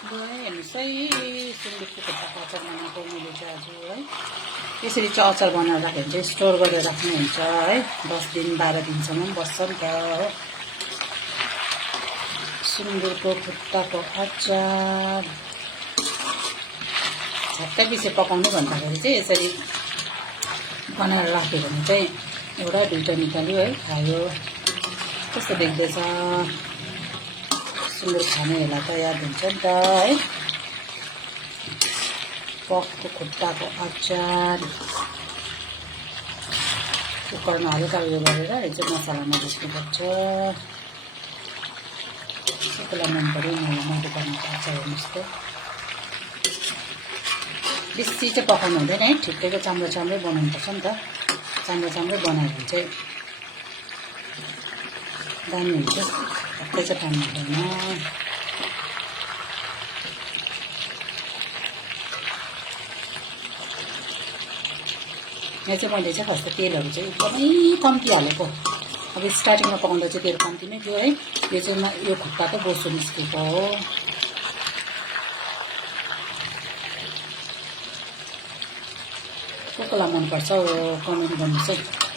हेर्नुहोस् है सुँगुरको खुट्टाको अचार बनाएको मैले चाहिँ आज है यसरी चाहिँ अचार बनाएर राख्यो भने चाहिँ स्टोर गरेर राख्ने हुन्छ है 10 दिन 12 दिनसम्म बस्छ नि त हो सुँगुरको खुट्टाको अचार झट्टै पिछे पकाउनु भन्दाखेरि चाहिँ यसरी बनाएर राख्यो भने चाहिँ एउटा दुईटा निकाल्यो है खायो कस्तो देख्दैछ सुँगुर खानेहरूलाई त याद हुन्छ नि त है पकको खुट्टाको अचार कुकरमा हल्का उयो गरेर यो चाहिँ मसलामा भिज्नुपर्छ सबैलाई मन पऱ्यो मैले बनाएको अचार हेर्नुहोस् त बेसी चाहिँ पकाउनु हुँदैन है ठिक्कैको चाम्रो चाम्रै बनाउनुपर्छ नि त चाम्रो चाम्रै बनायो भने चाहिँ दामी हुन्छ ठ्याक्कै चाहिँ पानी हुँदैन यहाँ चाहिँ मैले चाहिँ फर्स्ट तेलहरू चाहिँ एकदमै कम्ती हालेको अब स्टार्टिङमा पकाउँदा चाहिँ तेल कम्ती नै थियो है यो चाहिँ यो खुट्टाकै बोसो निस्केको हो कसलाई मनपर्छ कमेन्ट गर्नुहोस् है